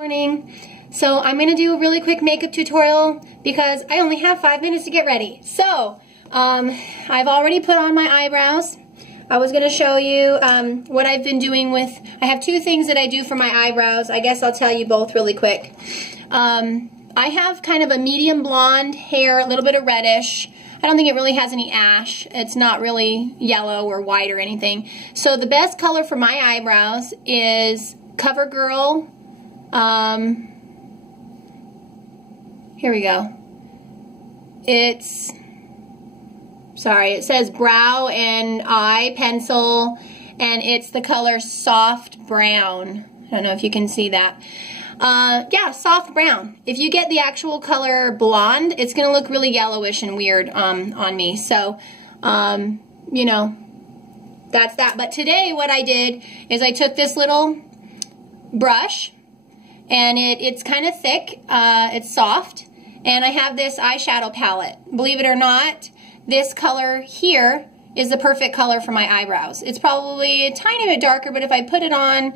Morning. So I'm going to do a really quick makeup tutorial because I only have 5 minutes to get ready. So I've already put on my eyebrows. I was going to show you what I've been doing with, I have two things that I do for my eyebrows. I guess I'll tell you both really quick. I have kind of a medium blonde hair, a little bit of reddish. I don't think it really has any ash. It's not really yellow or white or anything. So the best color for my eyebrows is CoverGirl. Here we go. It says brow and eye pencil, and it's the color soft brown. I don't know if you can see that. Yeah, soft brown. If you get the actual color blonde, it's gonna look really yellowish and weird on me. So, you know, that's that. But today what I did is I took this little brush, and it's kind of thick, it's soft, and I have this eyeshadow palette. Believe it or not, this color here is the perfect color for my eyebrows. It's probably a tiny bit darker, but if I put it on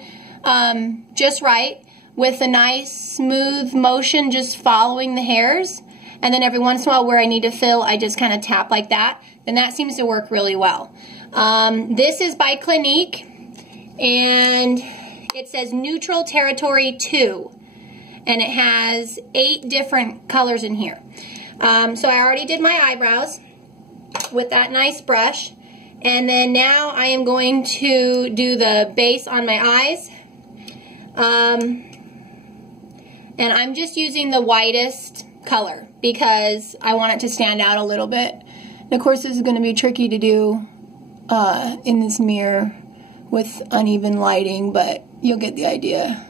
just right, with a nice smooth motion, just following the hairs, and then every once in a while where I need to fill, I just kind of tap like that, then that seems to work really well. This is by Clinique, and it says Neutral Territory 2, and it has 8 different colors in here. So I already did my eyebrows with that nice brush, and then now I am going to do the base on my eyes. And I'm just using the whitest color because I want it to stand out a little bit. And of course this is going to be tricky to do in this mirror with uneven lighting, but you'll get the idea.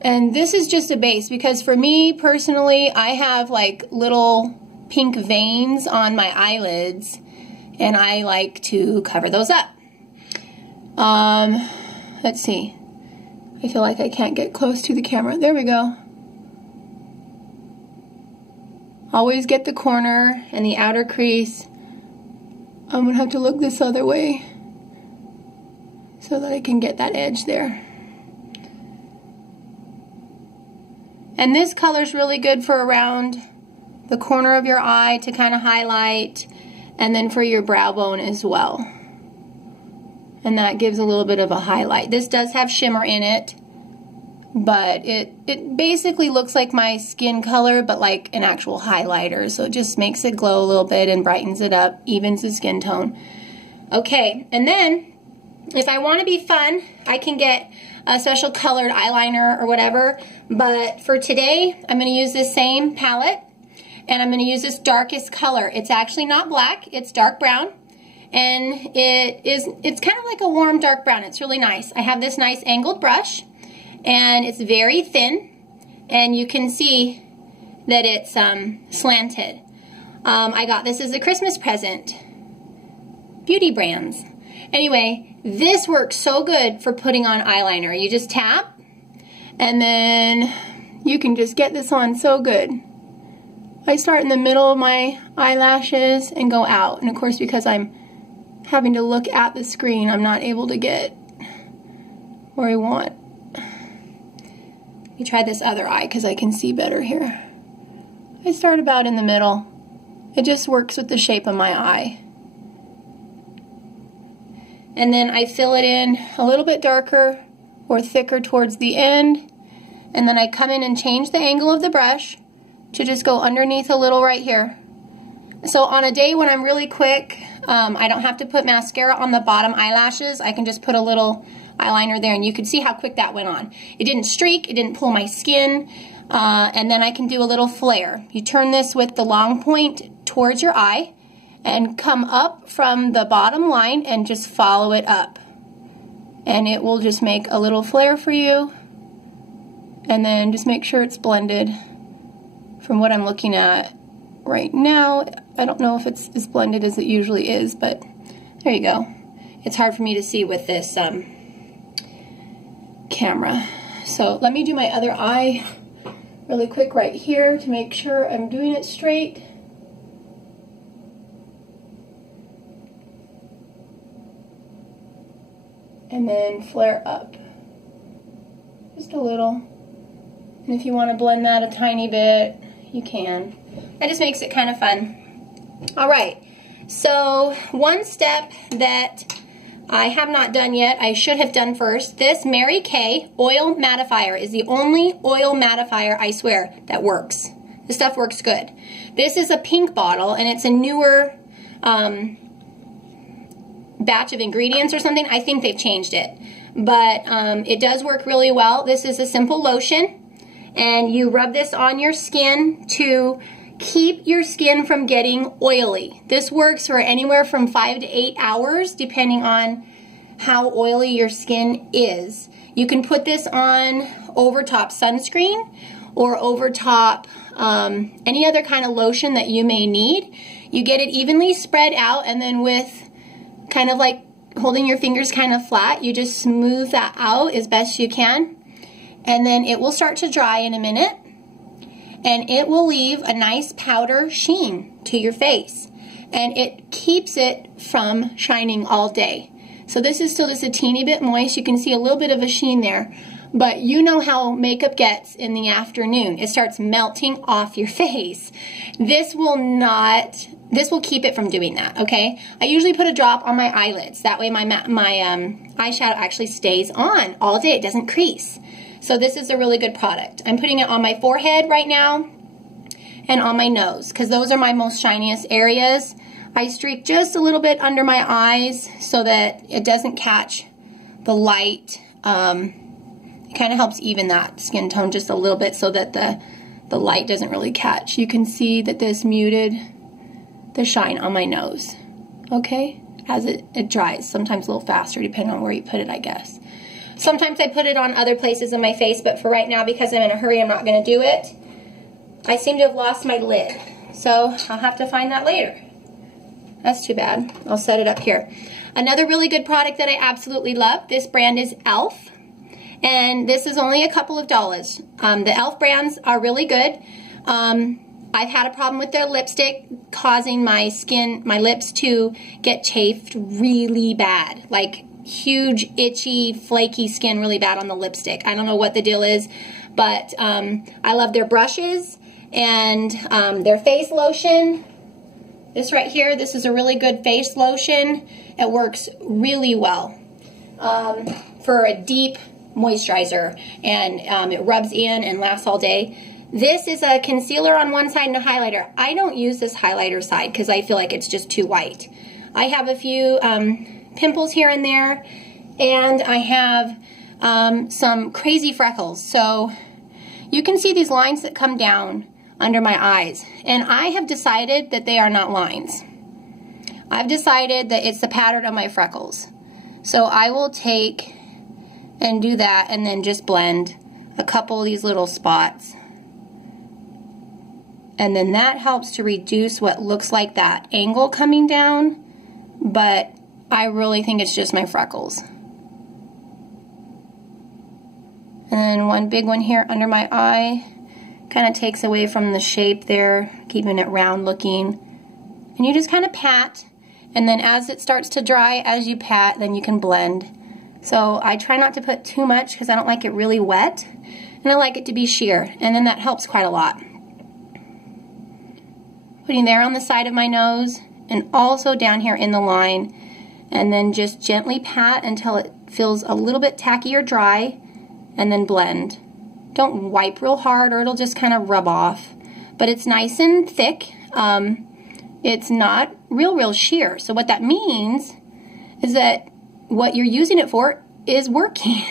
And this is just a base because for me personally, I have like little pink veins on my eyelids, and I like to cover those up. Let's see. I feel like I can't get close to the camera. There we go. Always get the corner and the outer crease. I'm gonna have to look this other way so that I can get that edge there. And this color's really good for around the corner of your eye to kind of highlight, and then for your brow bone as well. And that gives a little bit of a highlight. This does have shimmer in it, but it basically looks like my skin color, but like an actual highlighter. So it just makes it glow a little bit and brightens it up, evens the skin tone. Okay, and then if I want to be fun, I can get a special colored eyeliner or whatever. But for today, I'm going to use this same palette, and I'm going to use this darkest color. It's actually not black, it's dark brown. And it's kind of like a warm dark brown. It's really nice. I have this nice angled brush, and it's very thin, and you can see that it's slanted. I got this as a Christmas present. Beauty Brands. Anyway, this works so good for putting on eyeliner. You just tap, and then you can just get this on so good. I start in the middle of my eyelashes and go out, and of course because I'm having to look at the screen, I'm not able to get where I want. Let me try this other eye because I can see better here. I start about in the middle. It just works with the shape of my eye. And then I fill it in a little bit darker or thicker towards the end, and then I come in and change the angle of the brush to just go underneath a little right here. So on a day when I'm really quick, I don't have to put mascara on the bottom eyelashes. I can just put a little eyeliner there, and you can see how quick that went on. It didn't streak, it didn't pull my skin, and then I can do a little flare. You turn this with the long point towards your eye and come up from the bottom line and just follow it up. And it will just make a little flare for you, and then just make sure it's blended. From what I'm looking at right now, I don't know if it's as blended as it usually is, but there you go. It's hard for me to see with this camera. So let me do my other eye really quick right here to make sure I'm doing it straight. And then flare up. Just a little. And if you want to blend that a tiny bit, you can. That just makes it kind of fun. All right, so one step that I have not done yet, I should have done first. This Mary Kay oil mattifier is the only oil mattifier, I swear, that works. This stuff works good. This is a pink bottle, and it's a newer batch of ingredients or something. I think they've changed it. But it does work really well. This is a simple lotion, and you rub this on your skin to keep your skin from getting oily. This works for anywhere from 5 to 8 hours, depending on how oily your skin is. You can put this on over top sunscreen or over top any other kind of lotion that you may need. You get it evenly spread out, and then with kind of like holding your fingers kind of flat, you just smooth that out as best you can. And then it will start to dry in a minute, and it will leave a nice powder sheen to your face, and it keeps it from shining all day. So this is still just a teeny bit moist. You can see a little bit of a sheen there, but you know how makeup gets in the afternoon. It starts melting off your face. This will keep it from doing that, okay? I usually put a drop on my eyelids. That way my eyeshadow actually stays on all day. It doesn't crease. So this is a really good product. I'm putting it on my forehead right now and on my nose, because those are my most shiniest areas. I streak just a little bit under my eyes so that it doesn't catch the light. It kind of helps even that skin tone just a little bit so that the light doesn't really catch. You can see that this muted the shine on my nose, okay? As it dries, sometimes a little faster depending on where you put it, I guess. Sometimes I put it on other places in my face, but for right now, because I'm in a hurry, I'm not going to do it. I seem to have lost my lid, so I'll have to find that later. That's too bad. I'll set it up here. Another really good product that I absolutely love, this brand is e.l.f. And this is only a couple of dollars. The e.l.f. brands are really good. I've had a problem with their lipstick causing my lips to get chafed really bad. Like huge, itchy, flaky skin really bad on the lipstick. I don't know what the deal is, but I love their brushes and their face lotion. This right here, this is a really good face lotion. It works really well for a deep moisturizer, and it rubs in and lasts all day. This is a concealer on one side and a highlighter. I don't use this highlighter side because I feel like it's just too white. I have a few pimples here and there, and I have some crazy freckles. So you can see these lines that come down under my eyes, and I have decided that they are not lines. I've decided that it's the pattern of my freckles. So I will take and do that and then just blend a couple of these little spots. And then that helps to reduce what looks like that angle coming down, but I really think it's just my freckles. And then one big one here under my eye, kind of takes away from the shape there, keeping it round looking. And you just kind of pat, and then as it starts to dry, as you pat, then you can blend. So I try not to put too much because I don't like it really wet, and I like it to be sheer, and then that helps quite a lot. Putting there on the side of my nose and also down here in the line, and then just gently pat until it feels a little bit tacky or dry, and then blend. Don't wipe real hard or it'll just kind of rub off, but it's nice and thick. It's not real sheer. So what that means is that what you're using it for is working.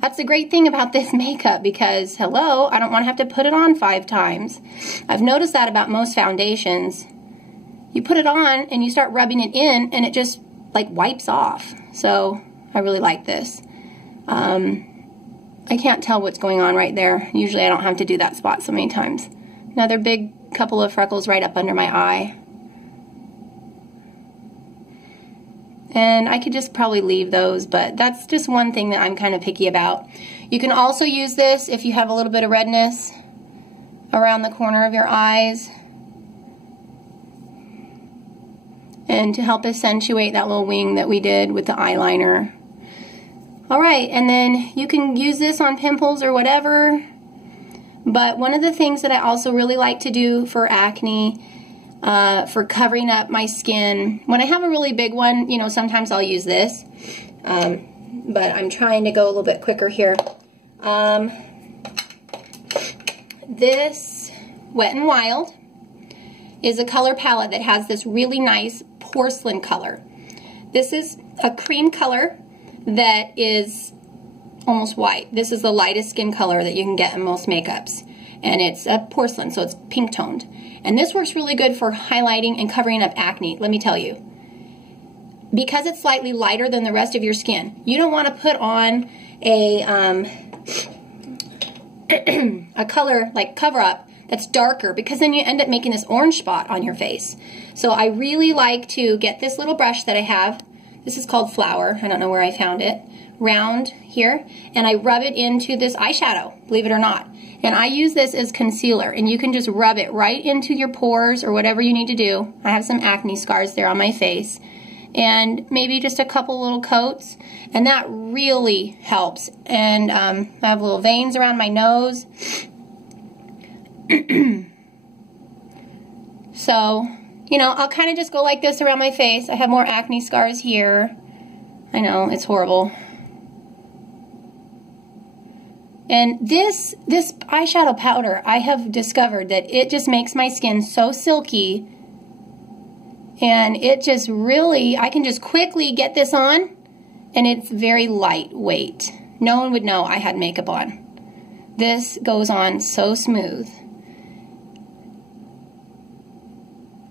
That's the great thing about this makeup, because hello, I don't want to have to put it on 5 times. I've noticed that about most foundations. You put it on and you start rubbing it in and it just like wipes off. So I really like this. I can't tell what's going on right there. Usually I don't have to do that spot so many times. Another big couple of freckles right up under my eye. And I could just probably leave those, but that's just one thing that I'm kind of picky about. You can also use this if you have a little bit of redness around the corner of your eyes, and to help accentuate that little wing that we did with the eyeliner. All right, and then you can use this on pimples or whatever. But one of the things that I also really like to do for acne, for covering up my skin, when I have a really big one, you know, sometimes I'll use this. But I'm trying to go a little bit quicker here. This Wet n Wild is a color palette that has this really nice porcelain color. This is a cream color that is almost white. This is the lightest skin color that you can get in most makeups. And it's a porcelain, so it's pink toned. And this works really good for highlighting and covering up acne, let me tell you. Because it's slightly lighter than the rest of your skin, you don't want to put on a a color like cover up that's darker, because then you end up making this orange spot on your face. So I really like to get this little brush that I have. This is called Flower. I don't know where I found it. Round here, and I rub it into this eyeshadow, believe it or not. And I use this as concealer, and you can just rub it right into your pores or whatever you need to do. I have some acne scars there on my face. And maybe just a couple little coats, and that really helps. And I have little veins around my nose. So, you know, I'll kind of just go like this around my face. I have more acne scars here. I know, it's horrible. And this eyeshadow powder, I have discovered that it just makes my skin so silky. And it just really, I can just quickly get this on, and it's very lightweight. No one would know I had makeup on. This goes on so smooth.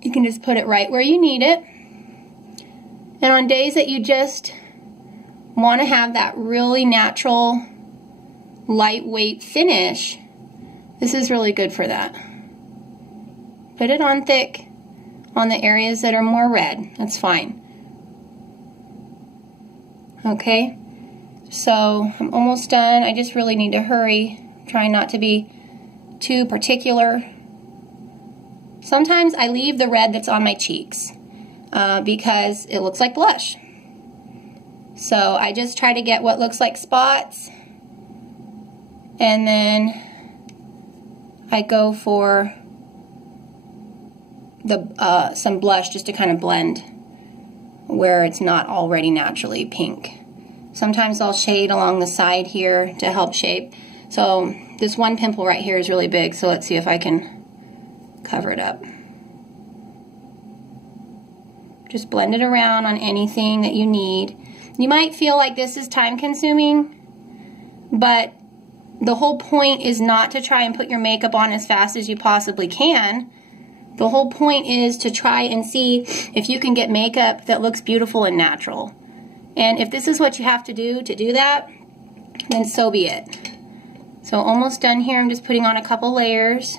You can just put it right where you need it. And on days that you just want to have that really natural, lightweight finish, this is really good for that. Put it on thick on the areas that are more red. That's fine. Okay, so I'm almost done. I just really need to hurry. I'm trying not to be too particular. Sometimes I leave the red that's on my cheeks because it looks like blush. So I just try to get what looks like spots, and then I go for the some blush just to kind of blend where it's not already naturally pink. Sometimes I'll shade along the side here to help shape. So this one pimple right here is really big, so let's see if I can cover it up. Just blend it around on anything that you need. You might feel like this is time consuming, but the whole point is not to try and put your makeup on as fast as you possibly can. The whole point is to try and see if you can get makeup that looks beautiful and natural. And if this is what you have to do that, then so be it. So almost done here. I'm just putting on a couple layers.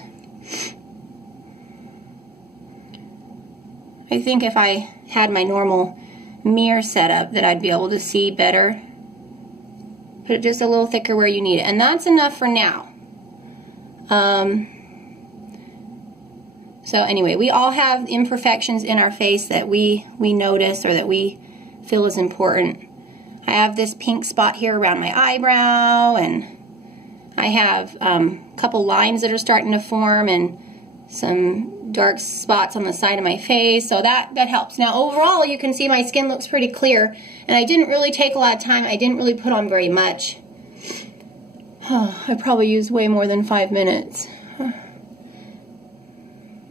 I think if I had my normal mirror setup that I'd be able to see better. Put it just a little thicker where you need it. And that's enough for now. So anyway, we all have imperfections in our face that we notice or that we feel is important. I have this pink spot here around my eyebrow, and I have a couple lines that are starting to form, and some dark spots on the side of my face, so that helps. Now overall, you can see my skin looks pretty clear, and I didn't really take a lot of time. I didn't really put on very much. Oh, I probably used way more than 5 minutes.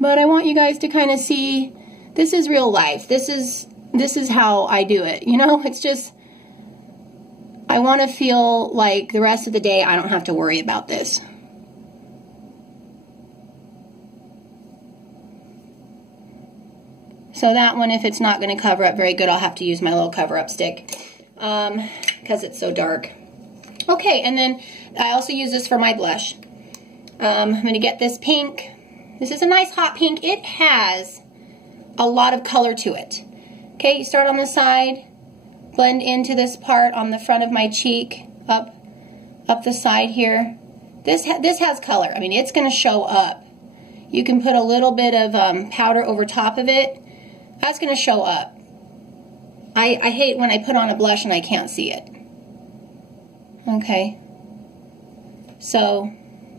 But I want you guys to kind of see, this is real life. This is how I do it. You know, it's just, I want to feel like the rest of the day I don't have to worry about this. So that one, if it's not going to cover up very good, I'll have to use my little cover-up stick because it's so dark. Okay, and then I also use this for my blush. I'm going to get this pink. This is a nice hot pink. It has a lot of color to it. Okay, you start on the side, blend into this part on the front of my cheek, up the side here. This has color. I mean, it's going to show up. You can put a little bit of powder over top of it. That's going to show up. I hate when I put on a blush and I can't see it. Okay. So,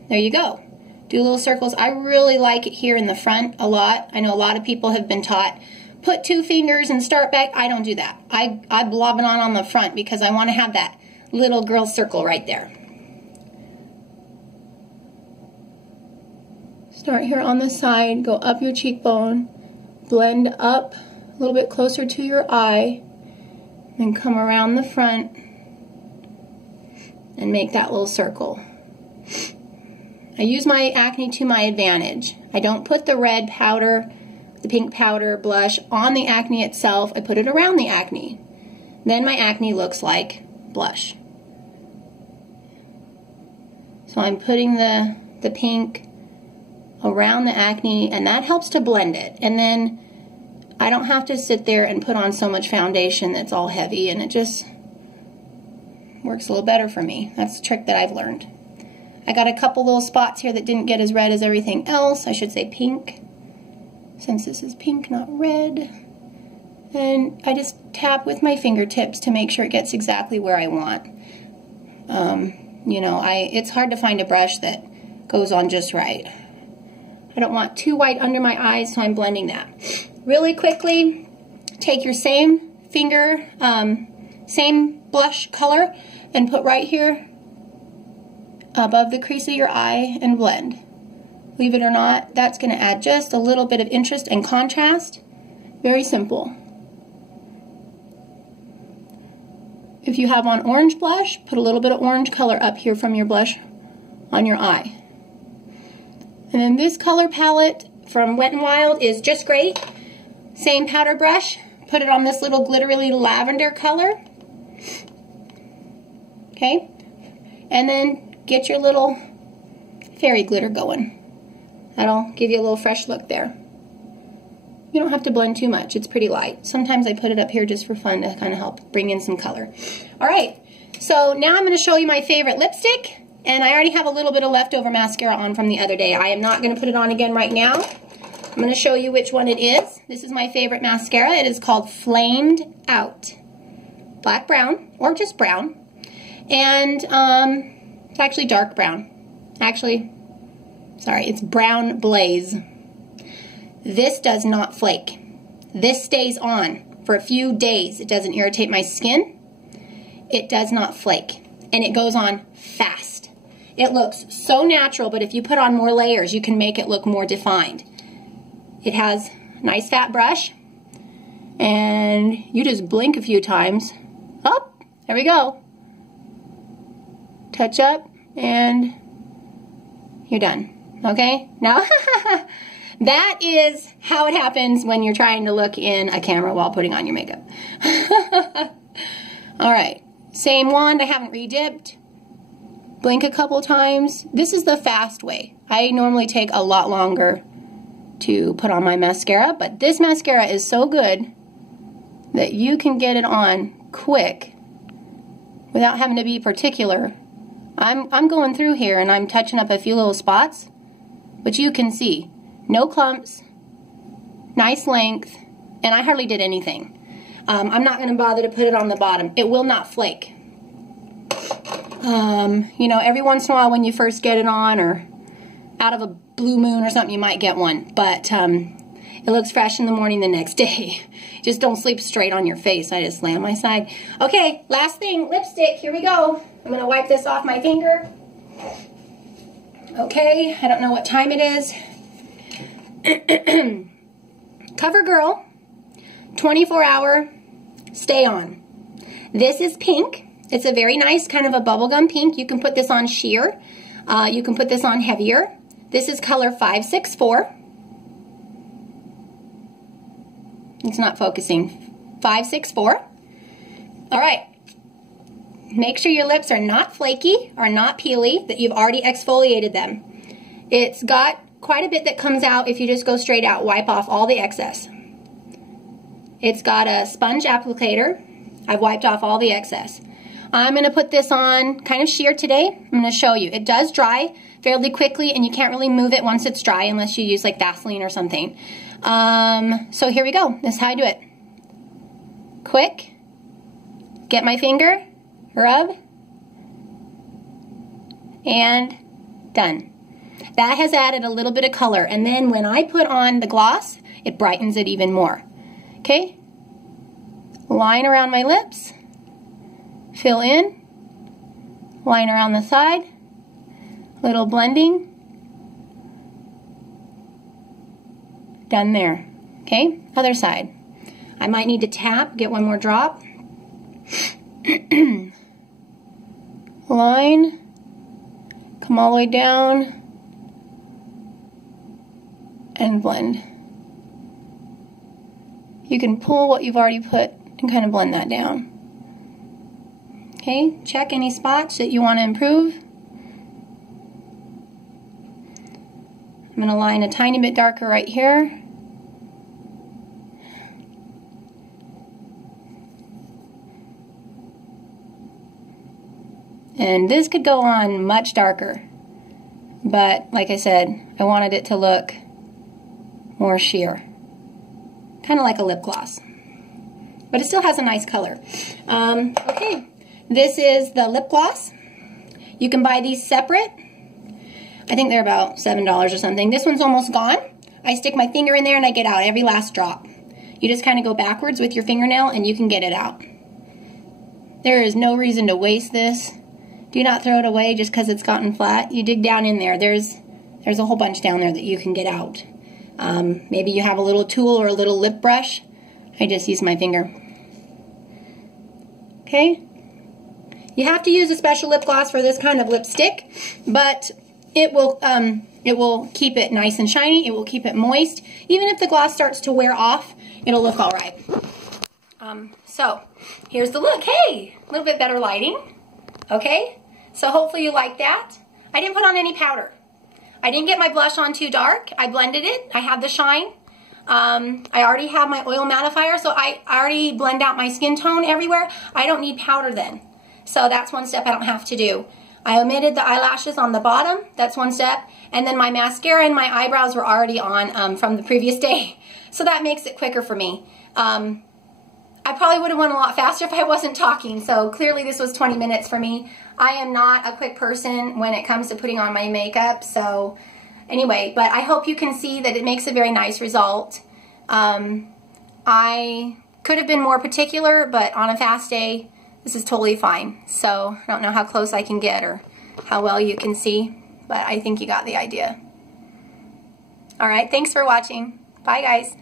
there you go. Do little circles. I really like it here in the front a lot. I know a lot of people have been taught, put 2 fingers and start back. I don't do that. I blob it on the front because I want to have that little girl circle right there. Start here on the side, go up your cheekbone, blend up a little bit closer to your eye, then come around the front and make that little circle. I use my acne to my advantage. I don't put the red powder, the pink powder blush on the acne itself. I put it around the acne. Then my acne looks like blush. So I'm putting the pink around the acne, and that helps to blend it. And then I don't have to sit there and put on so much foundation that's all heavy, and it just works a little better for me. That's a trick that I've learned. I got a couple little spots here that didn't get as red as everything else. I should say pink, since this is pink, not red. And I just tap with my fingertips to make sure it gets exactly where I want. You know, it's hard to find a brush that goes on just right. I don't want too white under my eyes, so I'm blending that. Really quickly, take your same finger, same blush color, and put right here above the crease of your eye and blend. Believe it or not, that's going to add just a little bit of interest and contrast. Very simple. If you have on orange blush, put a little bit of orange color up here from your blush on your eye. And then this color palette from Wet n Wild is just great. Same powder brush, put it on this little glittery lavender color. Okay, and then get your little fairy glitter going. That'll give you a little fresh look there. You don't have to blend too much, it's pretty light. Sometimes I put it up here just for fun to kind of help bring in some color. All right, so now I'm going to show you my favorite lipstick. And I already have a little bit of leftover mascara on from the other day. I am not going to put it on again right now. I'm going to show you which one it is. This is my favorite mascara. It is called Flamed Out. Black brown, or just brown. And it's actually dark brown. Actually, sorry, it's Brown Blaze. This does not flake. This stays on for a few days. It doesn't irritate my skin. It does not flake. And it goes on fast. It looks so natural, but if you put on more layers, you can make it look more defined. It has a nice fat brush, and you just blink a few times. Oh, there we go. Touch up, and you're done. Okay? Now, that is how it happens when you're trying to look in a camera while putting on your makeup. All right. Same wand, I haven't re-dipped. Blink a couple times. This is the fast way. I normally take a lot longer to put on my mascara, but this mascara is so good that you can get it on quick without having to be particular. I'm going through here and I'm touching up a few little spots, but you can see no clumps, nice length, and I hardly did anything. I'm not going to bother to put it on the bottom. It will not flake. You know, every once in a while when you first get it on, or out of a blue moon or something, you might get one. But it looks fresh in the morning the next day. Just don't sleep straight on your face. I just lay on my side. Okay, last thing, lipstick. Here we go. I'm going to wipe this off my finger. Okay, I don't know what time it is. CoverGirl 24-hour Stay On. This is pink. It's a very nice kind of a bubblegum pink. You can put this on sheer. You can put this on heavier. This is color 564. It's not focusing. 564. All right. Make sure your lips are not flaky or not peely, that you've already exfoliated them. It's got quite a bit that comes out if you just go straight out. Wipe off all the excess. It's got a sponge applicator. I've wiped off all the excess. I'm going to put this on kind of sheer today. I'm going to show you. It does dry fairly quickly, and you can't really move it once it's dry unless you use like Vaseline or something. So here we go. This is how I do it. Quick. Get my finger, rub, and done. That has added a little bit of color, and then when I put on the gloss, it brightens it even more. Okay? Line around my lips, fill in, line around the side, little blending, done there. Okay? Other side. I might need to tap, get one more drop. Line, come all the way down, and blend. You can pull what you've already put and kind of blend that down. Okay, check any spots that you want to improve. I'm going to line a tiny bit darker right here. And this could go on much darker, but like I said, I wanted it to look more sheer. Kind of like a lip gloss. But it still has a nice color. Okay, this is the lip gloss. You can buy these separate. I think they're about $7 or something. This one's almost gone. I stick my finger in there and I get out every last drop. You just kind of go backwards with your fingernail and you can get it out. There is no reason to waste this. Do not throw it away just because it's gotten flat. You dig down in there. There's a whole bunch down there that you can get out. Maybe you have a little tool or a little lip brush. I just use my finger. Okay? You have to use a special lip gloss for this kind of lipstick, but it will keep it nice and shiny. It will keep it moist. Even if the gloss starts to wear off, it'll look all right. So, here's the look. Hey, a little bit better lighting. Okay? So hopefully you like that. I didn't put on any powder. I didn't get my blush on too dark. I blended it. I have the shine. I already have my oil mattifier, so I already blend out my skin tone everywhere. I don't need powder then. So that's one step I don't have to do. I omitted the eyelashes on the bottom. That's one step. And then my mascara and my eyebrows were already on from the previous day. So that makes it quicker for me. I probably would have went a lot faster if I wasn't talking, so clearly this was 20 minutes for me. I am not a quick person when it comes to putting on my makeup, so anyway, but I hope you can see that it makes a very nice result. I could have been more particular, but on a fast day, this is totally fine. So I don't know how close I can get or how well you can see, but I think you got the idea. All right, thanks for watching. Bye, guys.